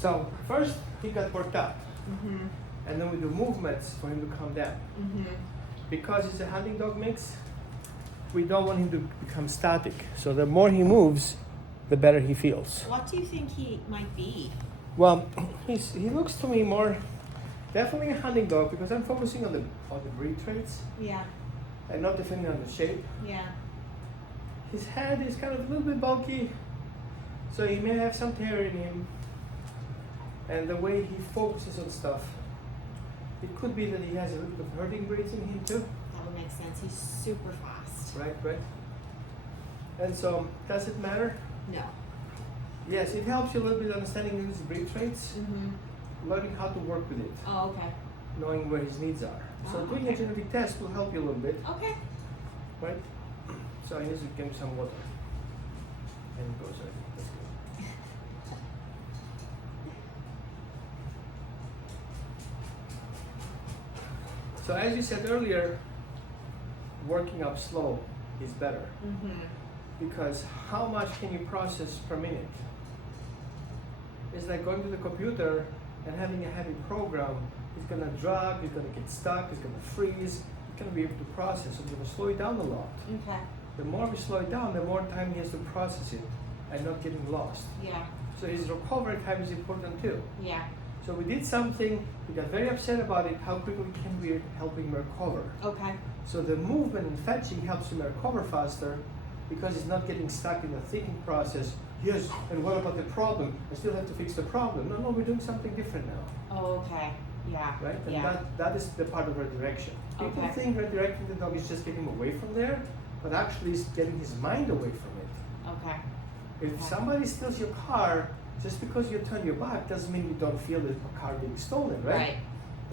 So first he got worked up, Mhm. and then we do movements for him to calm down. Mhm. Because it's a hunting dog mix, we don't want him to become static. So the more he moves, the better he feels. What do you think he might be? Well, he looks to me more definitely a hunting dog because I'm focusing on the breed traits Yeah. and not depending on the shape. Yeah. His head is kind of a little bit bulky, so he may have some tear in him. And the way he focuses on stuff, it could be that he has a little bit of herding breeds in him too. That would make sense. He's super fast. Right. And so, does it matter? No. Yes, it helps you a little bit understanding his breed traits, Mhm. learning how to work with it, Oh, okay. knowing where his needs are. So Oh, doing okay. a genetic test will help you a little bit, Okay. right? So I need to give him some water. And it goes right. That's good. So as you said earlier, working up slow is better Mhm. because how much can you process per minute? It's like going to the computer and having a heavy program. It's gonna drag, it's gonna get stuck, it's gonna freeze, it's gonna be able to process, so it's gonna slow it down a lot. Okay. The more we slow it down, the more time he has to process it and not getting lost. Yeah. So his recovery time is important too. Yeah. So we did something, we got very upset about it, how quickly can we help him recover? Okay. So the movement and fetching helps him recover faster because he's not getting stuck in the thinking process. Yes, and what about the problem? I still have to fix the problem. No, we're doing something different now, Oh, okay. Yeah. right? And Yeah. that is the part of redirection. People Okay. think redirecting the dog is just getting him away from there, but actually it's getting his mind away from it. Okay. If Okay. somebody steals your car, just because you turn your back doesn't mean you don't feel the car being stolen, right? Right.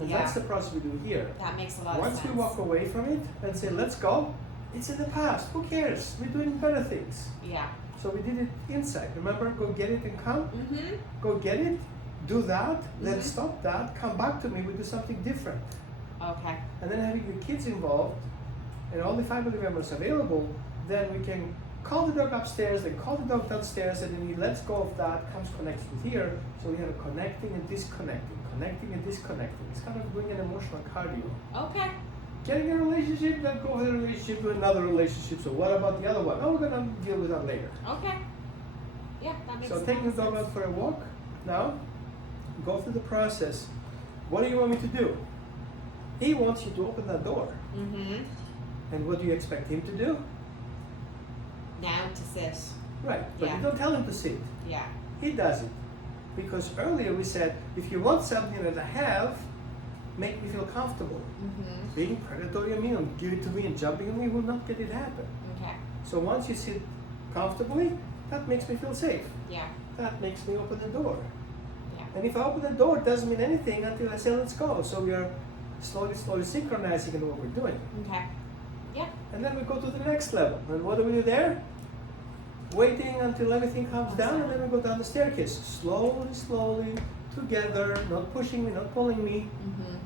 And Yeah. that's the process we do here. That makes a lot of Once sense. we walk away from it and say, let's go, it's in the past. Who cares? We're doing better things. Yeah. So we did it inside. Remember, go get it and come. Mhm. Go get it, do that, then Mhm. stop that, come back to me, we do something different. Okay. And then having the kids involved and all the family members available, then we can call the dog upstairs, then call the dog downstairs, and then he lets go of that, comes connects with here. So we have a connecting and disconnecting, connecting and disconnecting. It's kind of doing an emotional cardio. Okay. Getting a relationship, then go with a relationship to another relationship. So what about the other one? Oh, we're gonna deal with that later. Okay. Yeah, that makes So a lot taking of the dog sense. out for a walk. Now, go through the process. What do you want me to do? He wants you to open that door. Mhm. And what do you expect him to do? Now to sit. Right, but Yeah. you don't tell him to sit. Yeah. He does it. Because earlier we said, if you want something that I have, make me feel comfortable. Mhm. Being predatory on me and give it to me and jumping on me will not get it happen. Okay. So once you sit comfortably, that makes me feel safe. Yeah. That makes me open the door. Yeah. And if I open the door, it doesn't mean anything until I say, let's go. So we are slowly synchronizing in what we're doing. Okay. Yeah. And then we go to the next level. And what do we do there? Waiting until everything calms down, and then we go down the staircase. Slowly, together, not pushing me, not pulling me. Mhm.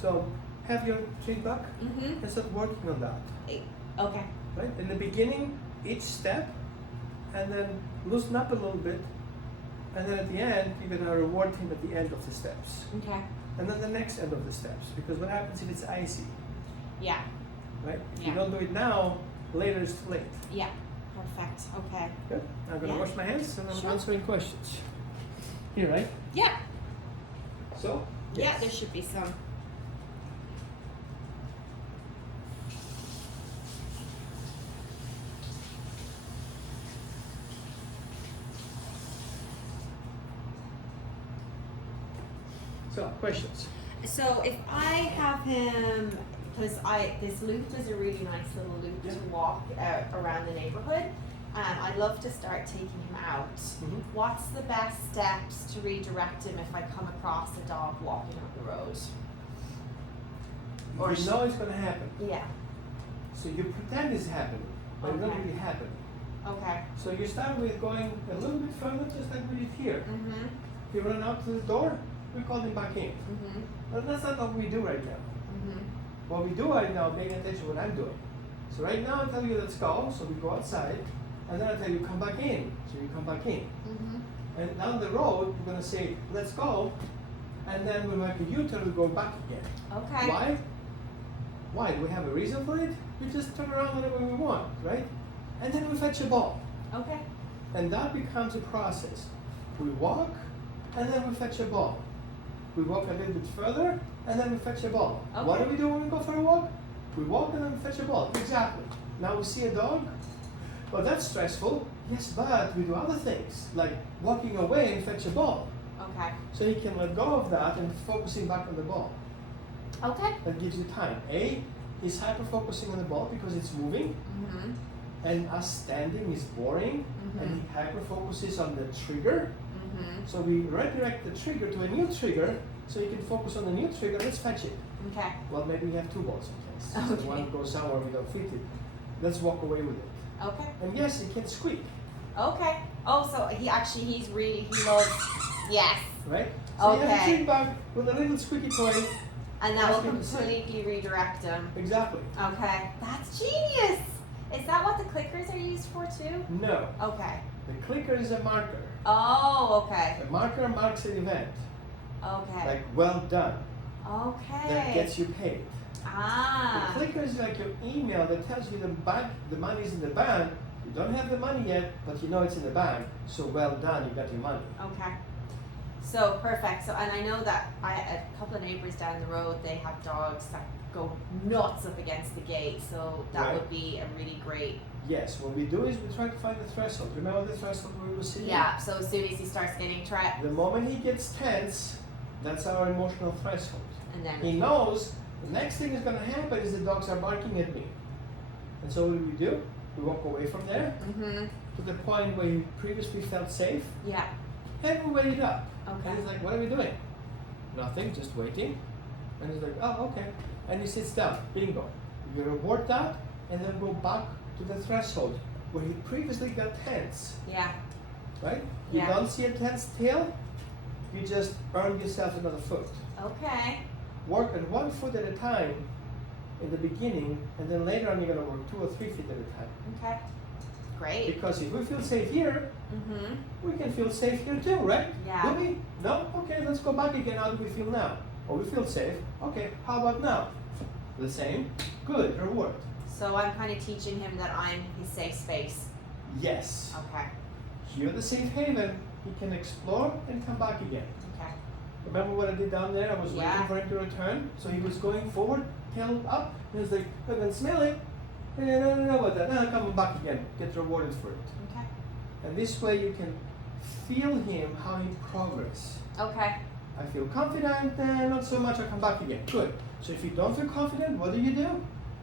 So have your chin back Mhm. and start working on that. Okay. Right? In the beginning, each step, and then loosen up a little bit. And then at the end, you're gonna reward him at the end of the steps. Okay. And then the next end of the steps. Because what happens if it's icy? Yeah. Right? If Yeah. you don't do it now, later it's too late. Yeah. Perfect. Okay. Good. I'm gonna Yeah. wash my hands and I'm Sure. answering questions. Here, right? Yeah. So? Yeah, yes. there should be some. So, questions? So if I have him, because this loop is a really nice little loop Yeah. to walk around the neighborhood, and I'd love to start taking him out. Mhm. What's the best steps to redirect him if I come across a dog walking on the road? Or You know it's gonna happen. Yeah. So you pretend it's happening, but it's not Okay. really happening. Okay. So you start with going a little bit further, just like we did here. Mhm. He run out to the door, we call him back in. Mhm. But that's not what we do right now. Mhm. What we do right now, paying attention to what I'm doing. So right now I tell you let's go, so we go outside, and then I tell you come back in, so you come back in. Mhm. And down the road, we're going to say, let's go. And then we make a U-turn, we go back again. Okay. Why? Why? Do we have a reason for it? We just turn around whenever we want, right? And then we fetch a ball. Okay. And that becomes a process. We walk, and then we fetch a ball. We walk a little bit further, and then we fetch a ball. Okay. What do we do when we go for a walk? We walk and then we fetch a ball. Exactly. Now we see a dog. Well, that's stressful. Yes, but we do other things, like walking away and fetch a ball. Okay. So he can let go of that and focusing back on the ball. Okay. That gives you time. He's hyper-focusing on the ball because it's moving, Mm-hmm. and us standing is boring, and he hyper-focuses on the trigger. Mm-hmm. So we redirect the trigger to a new trigger, so you can focus on the new trigger. Let's fetch it. Okay. Well, maybe we have two balls in case. Okay. So one goes somewhere we don't fit it. Let's walk away with it. Okay. And yes, it can squeak, Okay. Oh, so he loves, yes. right? So you have a Okay. feedback with a little squeaky toy. And that will That's what you say. completely redirect him. Exactly. Okay. That's genius. Is that what the clickers are used for too? No, Okay. the clicker is a marker. Oh, okay. A marker marks an event, Okay. like well done, Okay. that gets you paid. Ah. The clicker is like your email that tells you the money's in the bank. You don't have the money yet, but you know it's in the bank. So well done, you got your money. Okay. So perfect. So, and I know that a couple of neighbors down the road, they have dogs that go nuts up against the gate. So that Right. would be a really great. Yes, what we do is we try to find the threshold. Remember the threshold we were seeing? Yeah. So as soon as he starts getting trapped, The moment he gets tense, that's our emotional threshold. and then He knows the next thing is going to happen is the dogs are barking at me. And so what do? We walk away from there Mhm. to the point where he previously felt safe, Yeah. and we wait it up. Okay. And he's like, what are we doing? Nothing, just waiting. And he's like, oh, okay. And he sits down, bingo. You reward that, and then go back to the threshold where he previously got tense, Yeah. right? You Yeah. don't see a tense tail, you just earn yourself another foot. Okay. Work on 1 foot at a time in the beginning, and then later on you're gonna work 2 or 3 feet at a time. Okay. Great. Because if we feel safe here, Mhm. we can feel safe here too, right? Yeah. Do we? No? Okay, let's go back again. How do we feel now? Oh, we feel safe. Okay, how about now? The same? Good, reward. So I'm kind of teaching him that I'm his safe space. Yes. Okay. You're the safe haven. He can explore and come back again. Okay. Remember what I did down there? I was Yeah. waiting for him to return. So he was going forward, tail up, and he was like, I can smell it. And I don't know about that. Now coming back again. Get rewarded for it. Okay. And this way you can feel him how he progress. Okay. I feel confident, not so much, I come back again. Good. So if you don't feel confident, what do?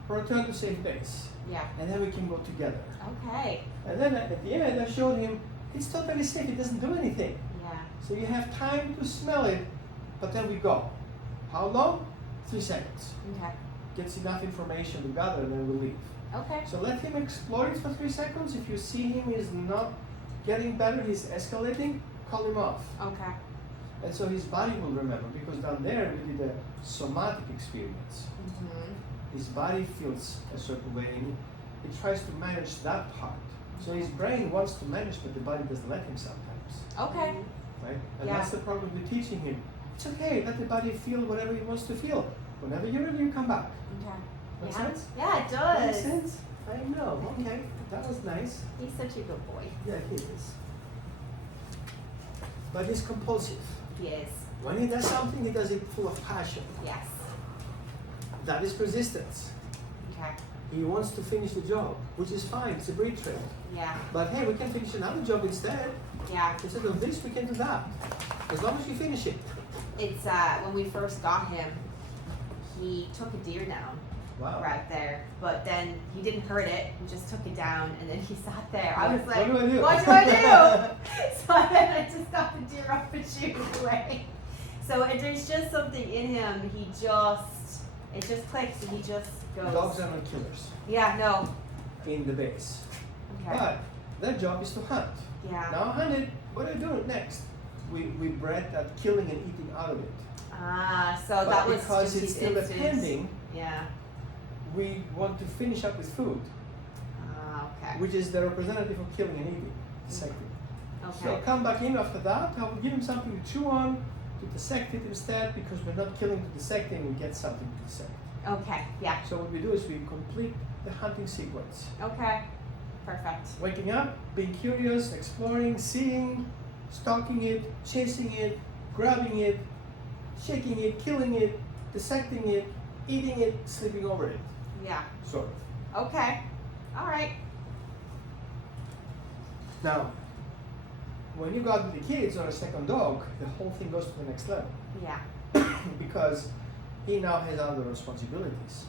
Return to safe base. Yeah. And then we can go together. Okay. And then at the end, I showed him it's totally safe, it doesn't do anything. Yeah. So you have time to smell it, but then we go. How long? 3 seconds. Okay. Gets enough information to gather, and then we leave. Okay. So let him explore it for 3 seconds. If you see him is not getting better, he's escalating, call him off. Okay. And so his body will remember, because down there we did a somatic experience. Mhm. His body feels a certain way, and he tries to manage that part. So his brain wants to manage, but the body doesn't let him sometimes, Okay. right? And Yeah. that's the problem with teaching him. It's okay, let the body feel whatever he wants to feel. Whenever you're ready, you come back. Okay. Make Yeah. sense? Yeah, it Makes does. sense? I know, okay. That was nice. He's such a good boy. Yeah, he is. But he's compulsive. He is. When he does something, he does it full of passion. Yes. That is persistence. Okay. He wants to finish the job, which is fine, it's a breed trait. Yeah. But hey, we can finish another job instead. Yeah. Instead of this, we can do that. As long as you finish it. It's when we first got him, he took a deer down Wow. right there, but then he didn't hurt it. He just took it down, and then he sat there. I was What like, do I do? What do I do? So then I just got the deer off and shooed it away. So there's just something in him. It just clicks, and he just goes. Dogs are not killers Yeah. No. in the base. Okay. But their job is to hunt. Yeah. Now hunted, what do I do next? We bred that killing and eating out of it. So But that was because just it's his still instinct. pending, Yeah. we want to finish up with food, Okay. which is the representative of killing and eating. Second. Okay. So come back in after that. I will give him something to chew on, to dissect it instead, because we're not killing to dissecting, we get something to dissect. Okay. Yeah. So what we do is we complete the hunting sequence. Okay. Perfect. Waking up, being curious, exploring, seeing, stalking it, chasing it, grabbing it, shaking it, killing it, dissecting it, eating it, sleeping over it. Yeah. Sort of. Okay. All right. Now, when you go out with the kids or a second dog, the whole thing goes to the next level. Yeah. Because he now has other responsibilities.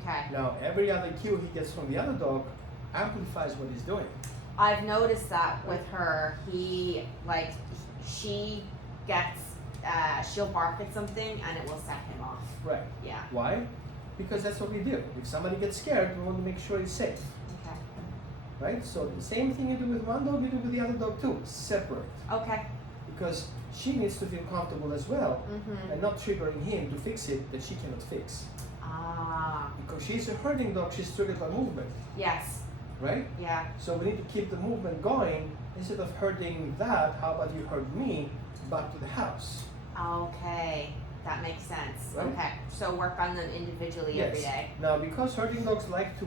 Okay. Now, every other cue he gets from the other dog amplifies what he's doing. I've noticed that with her. She gets, she'll bark at something and it will set him off. Right. Yeah. Why? Because that's what we do. If somebody gets scared, we want to make sure he's safe. Okay. Right? So the same thing you do with one dog, you do with the other dog too. Separate. Okay. Because she needs to feel comfortable as well Mm-hmm. and not triggering him to fix it that she cannot fix. Ah. Because she's a herding dog, she's triggered by movement. Yes. Right? Yeah. So we need to keep the movement going. Instead of herding that, how about you herd me back to the house? Okay. That makes sense. Right? Okay. So work on them individually every day. Now, because herding dogs like to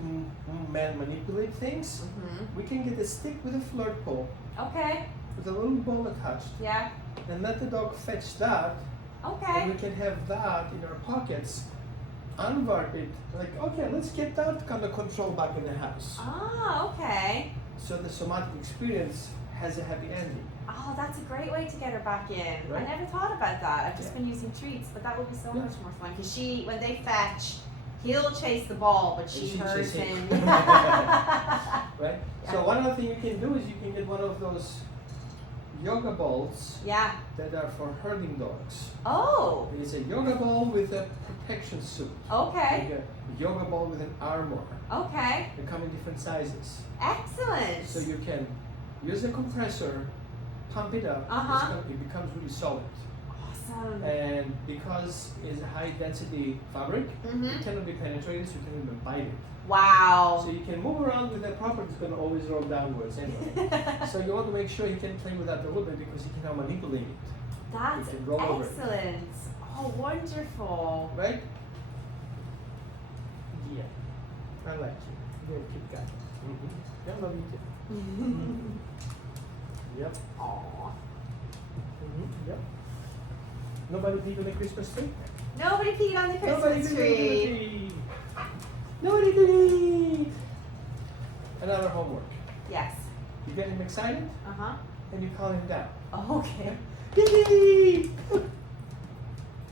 manipulate things, Mm-hmm. we can get a stick with a flirt pole Okay. with a little ball attached Yeah. and let the dog fetch that, and Okay. we can have that in our pockets, unwarp it, like, okay, let's get that kind of control back in the house. Ah. Okay. So the somatic experience has a happy ending. Oh, that's a great way to get her back in. Right. I never thought about that. I've just Yeah. been using treats, but that would be so Yeah. much more fun. Because when they fetch, he'll chase the ball, but she she herds chase him. him. Right? Yeah. So one other thing you can do is you can get one of those yoga balls Yeah. that are for herding dogs. Oh. It is a yoga ball with a protection suit. Okay. Like a yoga ball with an armor. Okay. They come in different sizes. Excellent. So you can use a compressor, pump it up, Uh-huh. it becomes really solid. Awesome. And because it's a high density fabric, Mhm. it cannot be penetrated, so you can even bite it. Wow. So you can move around with that property, it's going to always roll downwards anyway. So you want to make sure you can play with that a little bit because you can now manipulate it, That's you can roll over it. excellent. Oh, wonderful. right? Yeah, I like you. You're a cute guy. Mm-hmm. I love you too. Yep. Aw. Mm-hmm. Yep. Nobody peed on the Christmas tree? Nobody peed on the Nobody Christmas peed on the tree. tree. Nobody did it. Another homework. Yes. You get him excited Uh huh. and you calm him down. Okay. Yay!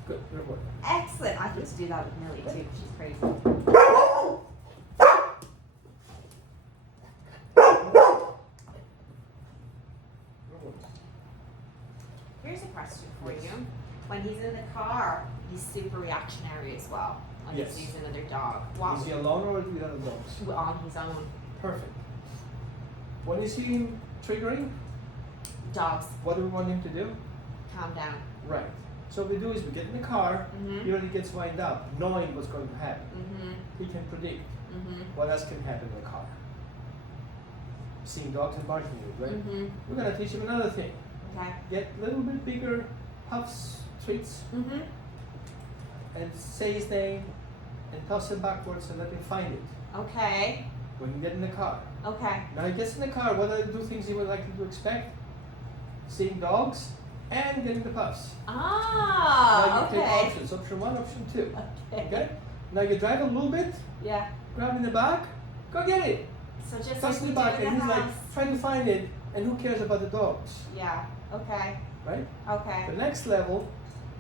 Good, good work. Excellent. I need to do that with Millie too. She's crazy. Here's a question for Yes. you. When he's in the car, he's super reactionary as well. When Yes. he sees another dog. What? Is he alone or with other dogs? On his own. Perfect. When you see him triggering, Dogs. what do we want him to do? Calm down. Right. So what we do is we get in the car, Mhm. he already gets wind up, knowing what's going to happen. Mhm. He can predict Mhm. what else can happen in the car. Seeing dogs and barking at you, right? Mhm. We're gonna teach him another thing. Okay. Get a little bit bigger puffs, treats, Mhm. and say his name, and toss it backwards and let him find it Okay. when you get in the car. Okay. Now he gets in the car, what are the two things he would likely to expect? Seeing dogs and getting the puffs. Now Ah. you take Okay. options, option 1, option 2. Okay. Okay? Now you drive a little bit, Yeah. grab in the back, go get it. So just Toss like in we the back, do in and the he's like house. trying to find it, and who cares about the dogs, Yeah. Okay. right? Okay. The next level,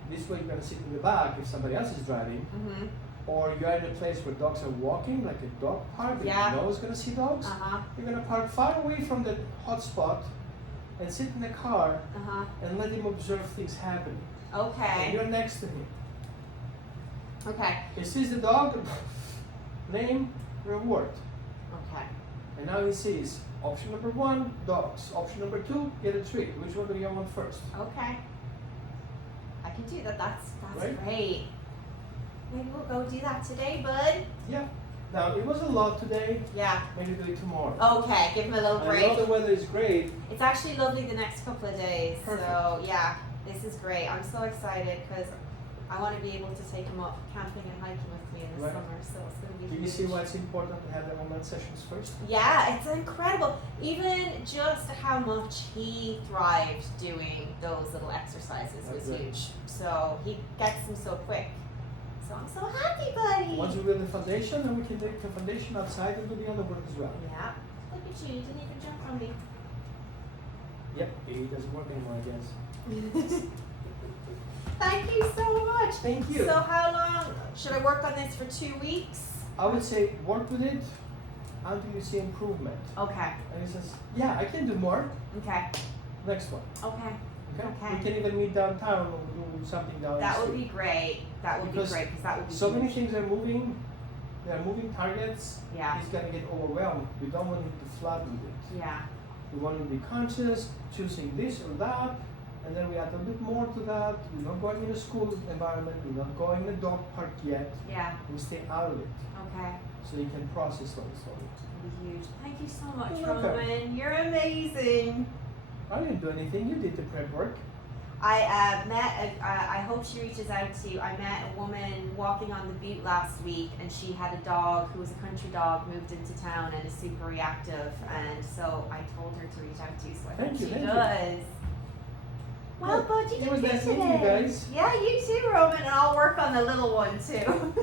this way you're gonna sit in the back if somebody else is driving, Mhm. or you're in a place where dogs are walking, like a dog park, and Yeah. you know it's gonna see dogs. Uh huh. You're gonna park far away from the hot spot and sit in the car Uh huh. and let him observe things happening. And Okay. you're next to him. Okay. He sees the dog, name, reward. Okay. And now he sees option number 1, dogs. Option number 2, get a treat. Which one do you want first? Okay. I can do that. That's Right? great. Maybe we'll go do that today, bud. Yeah. Now, it was a lot today. Yeah. Maybe do it tomorrow. Okay, give him a little I break. know the weather is great. It's actually lovely the next couple of days. Perfect. So yeah, this is great. I'm so excited because I want to be able to take him up camping and hiking with me in the Right. summer. So it's going to be Do you huge. see why it's important to have the online sessions first? Yeah, it's incredible. Even just how much he thrived doing those little exercises was That's right. huge. So he gets them so quick. So I'm so happy, buddy. Once we build the foundation, then we can make the foundation outside and do the other work as well. Yeah. Look at you. You didn't even jump on me. Yep, it doesn't work anymore, I guess. Thank you so much. Thank you. So how long should I work on this for 2 weeks? I would say work with it until you see improvement. Okay. And he says, yeah, I can do more. Okay. Next one. Okay. Okay? Okay. We can even meet downtown or do something down That the would street. be great. That would Because be great because that would be So many huge. things are moving. There are moving targets. Yeah. He's gonna get overwhelmed. We don't want him to flood with it. Yeah. We want him to be conscious, choosing this or that, and then we add a bit more to that. We're not going in a school environment. We're not going in a dog park yet. Yeah. We stay out of it Okay. so he can process slowly. That would be huge. Thank you so much, You're welcome. Roman. You're amazing. I didn't do anything. You did the prep work. I met, I hope she reaches out to you. I met a woman walking on the butte last week and she had a dog who was a country dog, moved into town and is super reactive. And so I told her to reach out to you, so I Thank hope you, she thank you. does. Well, Well, bud, you it did was good nice meeting you today. guys. Yeah, you too, Roman, and I'll work on the little one too.